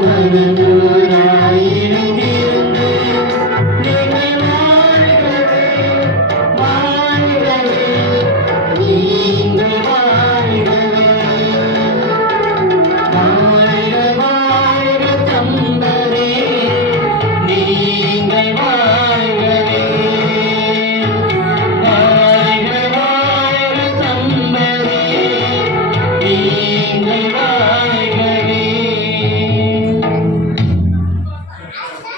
Madhuraiyini.